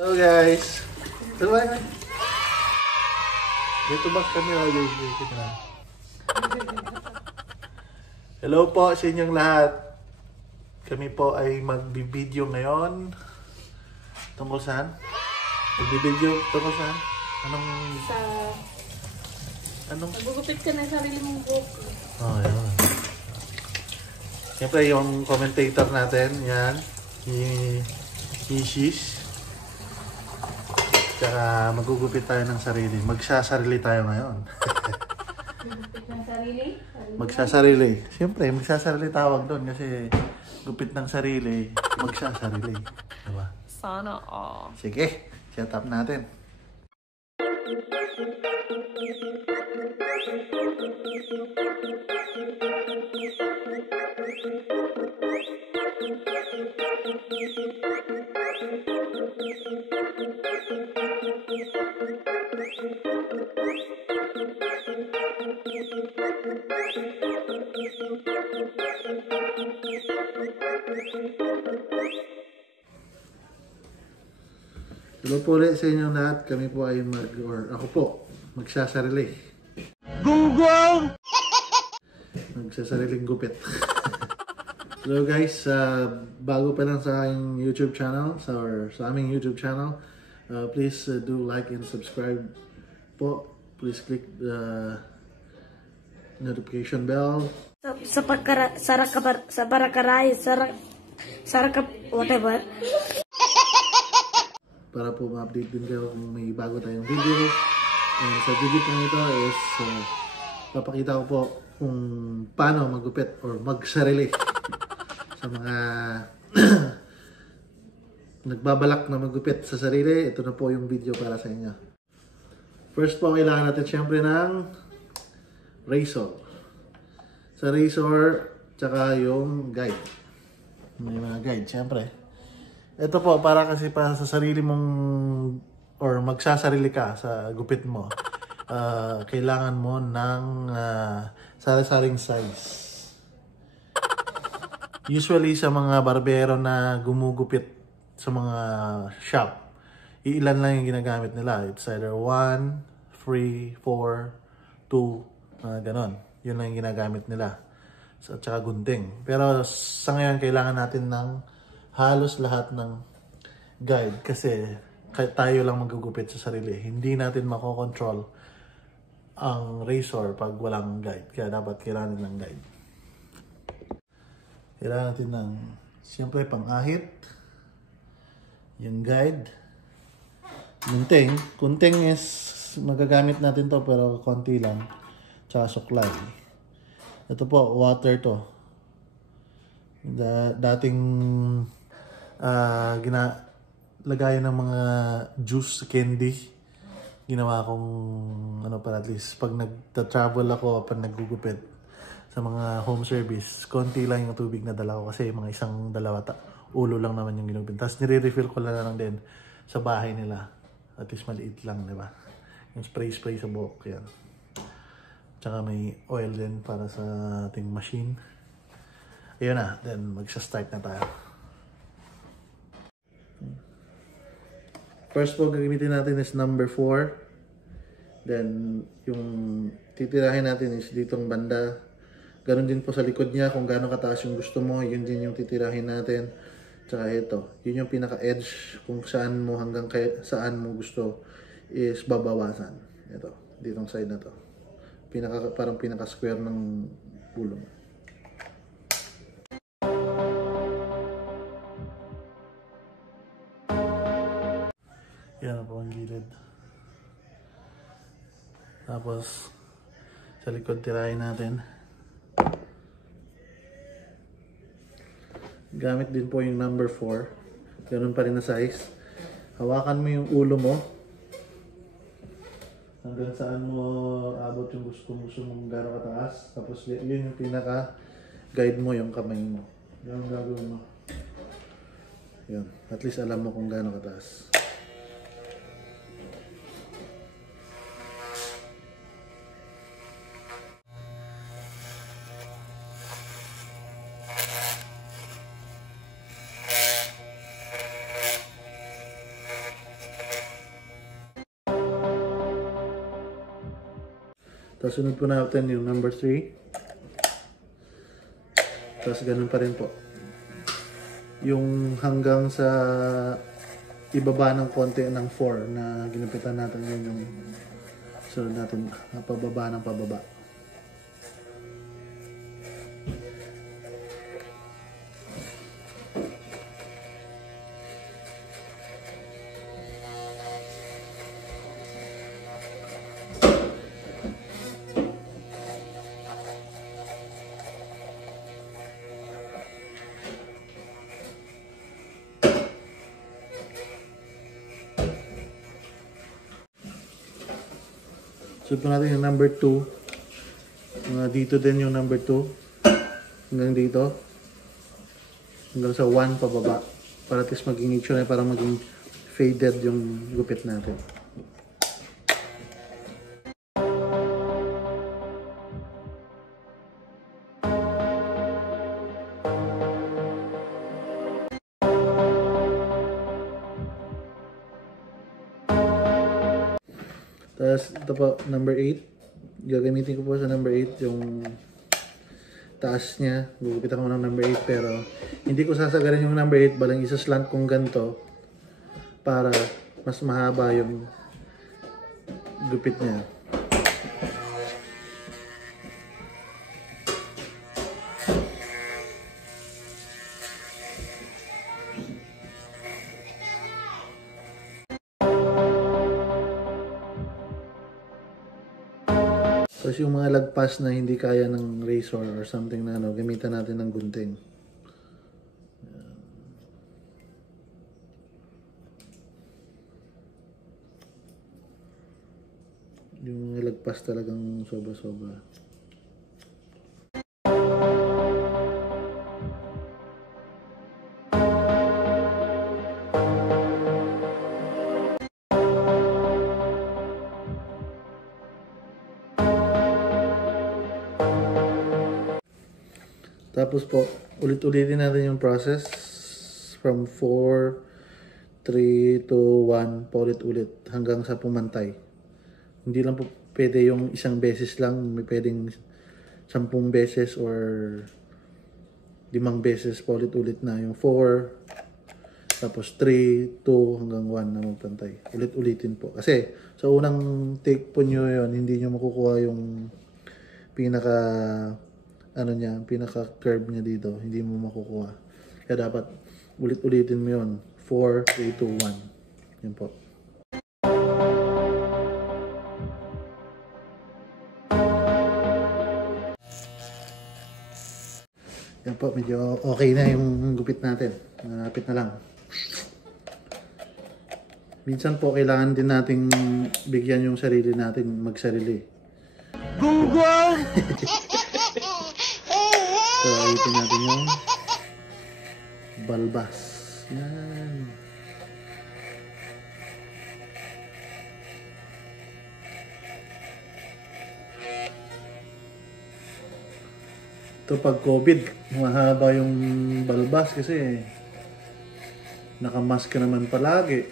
Hello guys! Dito ba kami Hello po sa inyong lahat. Kami po ay magbibideo ngayon. Tungkol saan? Magbibideo tungkol saan? Anong? Nagugupit ka na sarili mong buhok. Oh, yun. Siyempre yung commentator natin, yan. Ishis. Tsaka magugupit tayo ng sarili. Magsasarili tayo ngayon. Nagugupit ng sarili? Magsasarili. Siyempre, magsasarili tawag doon kasi gupit ng sarili, magsasarili. Diba? Sana all. Sige, set up natin. Hello po ulit sa inyo lahat. Kami po ay ako po, magsasarili. Gunggong! Magsasariling gupit. Hello guys, bago pa lang sa aking YouTube channel, sa aming YouTube channel, please do like and subscribe po. Please click the notification bell. Whatever. Para po ma-update din kayo kung may bago tayong video. And sa video po ito is papakita ko po kung paano magupit or magsarili sa mga nagbabalak na magupit sa sarili. Ito na po yung video para sa inyo. First po, kailangan natin syempre ng razor. Sa razor, tsaka yung guide. May mga guide, syempre. Ito po, para kasi pa sa sarili mong or magsasarili ka sa gupit mo, kailangan mo ng sari-saring size. Usually sa mga barbero na gumugupit sa mga shop, ilan lang yung ginagamit nila. It's either 1, 3, 4, 2, ganon. Yun lang yung ginagamit nila. At saka gunting. Pero sa ngayon, kailangan natin ng halos lahat ng guide kasi tayo lang magugupit sa sarili. Hindi natin makokontrol ang razor pag walang guide. Kaya dapat kailangan ng guide. Kailangan natin ng siyempre pang-ahit, yung guide, gunting. Gunting is magagamit natin to pero konti lang. Tsaka suklay. Ito po, water to. Dating lagayan ng mga juice, candy. Ginawa kong para at least pag nagta-travel ako, pag naggugupit sa mga home service, konti lang yung tubig na dala ko kasi mga isang dalawa ulo lang naman yung ginugupit. Tapos nire-refill ko lang din sa bahay nila. At least maliit lang, di ba? Yung spray sa buhok, yan. Tsaka may oil din para sa ating machine. Ayun na, then magsa-start na tayo. First po gagamitin natin is number 4. Then yung titirahin natin is ditong banda. Ganon din po sa likod niya, kung gaano kataas yung gusto mo, yun din yung titirahin natin. Tsaka ito, yun yung pinaka-edge kung saan mo hanggang saan mo gusto is babawasan. Ito, ditong side na to. Parang pinaka-square ng ulo mo. Yan po ang gilid. Tapos sa likod tirahin natin. Gamit din po yung number 4. Ganun pa rin na size. Hawakan mo yung ulo mo. Hanggang saan mo abot yung gusto mong gano'ng kataas. Tapos yun yung pinaka guide mo yung kamay mo. Yan ang gagawin mo. Yan. At least alam mo kung gano'ng kataas. Tapos sunod po natin yung number 3. Tapos ganun pa rin po. Yung hanggang sa ibaba ng konti ng 4 na ginupitan natin yun yung sunod natin pababa ng pababa. Sunod po natin yung number 2. Dito din yung number 2. Hanggang dito. Hanggang sa 1 pababa. Para at least maging itsura, para maging faded yung gupit natin. Tapos ito po, number 8. Gagamitin ko po sa number 8 yung taas niya. Gugupitan ko ng number 8 pero hindi ko sasagarin yung number 8. Balang isa-slant kong ganito para mas mahaba yung gupit niya. Tapos yung mga lagpas na hindi kaya ng razor or something na gamitan natin ng gunting. Yung mga lagpas talagang sobra-sobra. Tapos po, ulit-ulitin natin yung process from 4, 3, 2, 1, paulit-ulit hanggang sa pumantay. Hindi lang po pwede yung isang beses lang, may pwedeng 10 beses or 5 beses paulit-ulit na. Yung 4, tapos 3, 2, hanggang 1 na magpantay. Ulit-ulitin po. Kasi sa unang take po nyo yun, hindi nyo makukuha yung pinaka-curve niya dito. Hindi mo makukuha. Kaya dapat ulit-ulitin mo yun. 4, 3, 2, 1. Yan po. Yan po, medyo okay na yung gupit natin. Malapit na lang. Minsan po, kailangan din nating bigyan yung sarili natin magsarili. Gunggong! So, ayitin natin yung balbas. Yan. Ito pag COVID, mahaba yung balbas kasi nakamask ka naman palagi.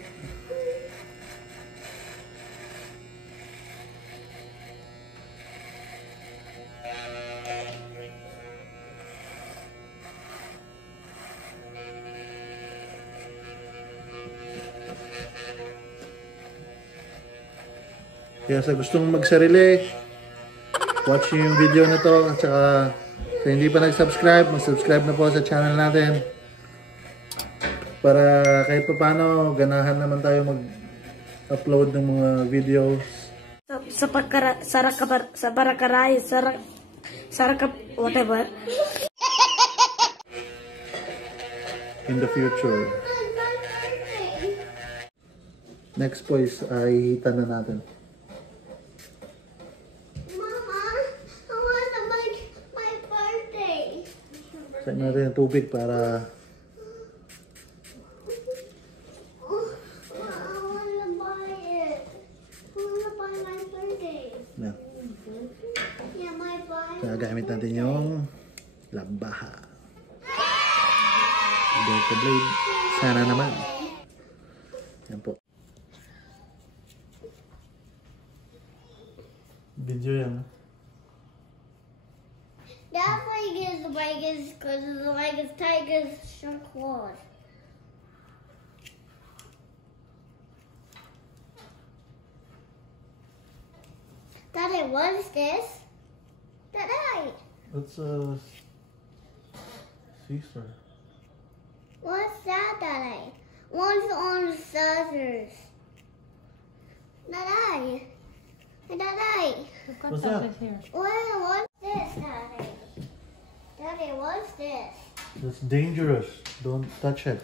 Kaya sa gustong magsarili, watch yung video na to. At saka sa hindi pa nag-subscribe, mag-subscribe na po sa channel natin. Para kahit pa paano, ganahan naman tayo mag-upload ng mga videos. Whatever. In the future. Next po is ay hitan na natin. Set natin yung tubig para yan. Gagamit natin yung lambaha. Delta blade. Sana naman. Yan po. Video yan. That's like his biggest, because it's like his tiger's sharp claws. Daddy, what is this? Daddy, That's a Caesar. what's that, Daddy? What's on the scissors? Daddy, Daddy, You've got What's that that? here. what's this, Daddy? Daddy, what's this? That's dangerous. Don't touch it.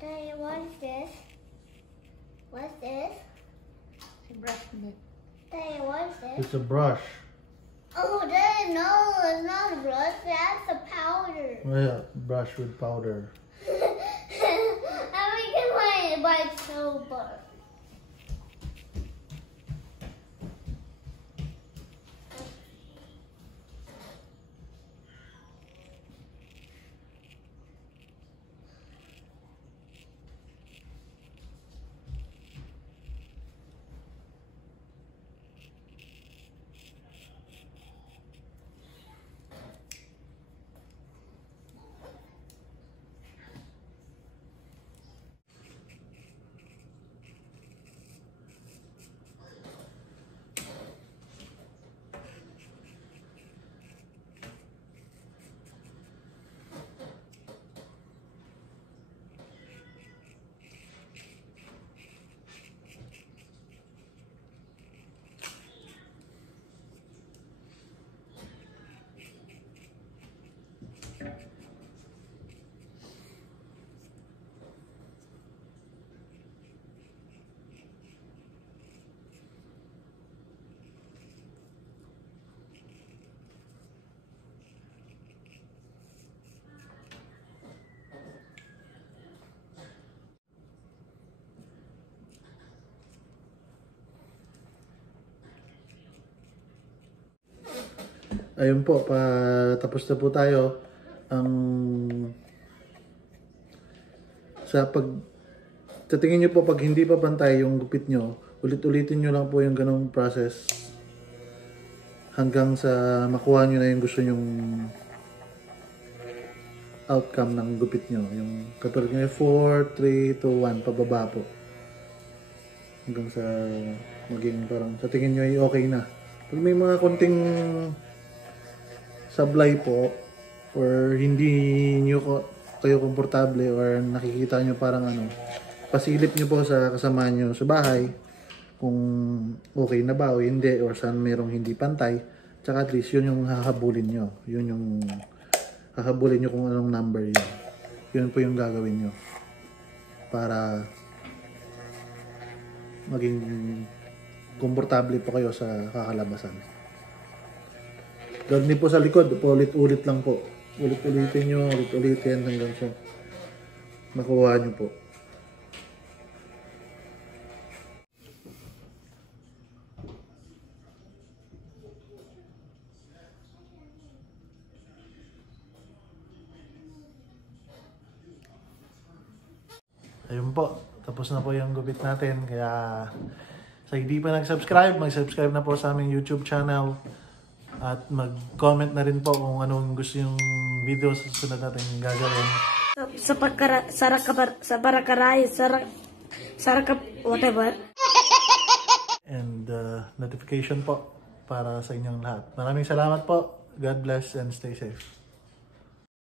Daddy, what's this? What's this? She brushed me. Daddy, what's this? It's a brush. Oh, Daddy, no, it's not a brush. That's a powder. Oh, yeah, brush with powder. And we can play it by sober. Ayun po, tapos na po tayo. Ang sa tingin nyo po, pag hindi pa pantay yung gupit nyo, ulit-ulitin nyo lang po yung ganong process hanggang sa makuha nyo na yung gusto nyong outcome ng gupit nyo. Yung katulad nyo, 4, 3, 2, 1, pababa po. Hanggang sa maging parang sa tingin nyo ay okay na. Pag may mga konting sablay po or hindi nyo kayo komportable or nakikita nyo parang pasilip nyo po sa kasama nyo sa bahay kung okay na ba o hindi or saan merong hindi pantay, tsaka at least yun yung hahabulin nyo, yun yung hahabulin nyo kung anong number yun po yung gagawin nyo para maging komportable po kayo sa kakalabasan. Gawin po sa likod, ulit-ulit lang po. Ulit-ulitin nyo, ulit-ulitin hanggang sa makuha nyo po. Ayun po, tapos na po yung gupit natin. Kaya sa hindi pa nag-subscribe, mag-subscribe na po sa aming YouTube channel. At mag-comment na rin po kung anong gusto yung video sa susunod natin gagawin. Whatever. And notification po para sa inyong lahat. Maraming salamat po. God bless and stay safe.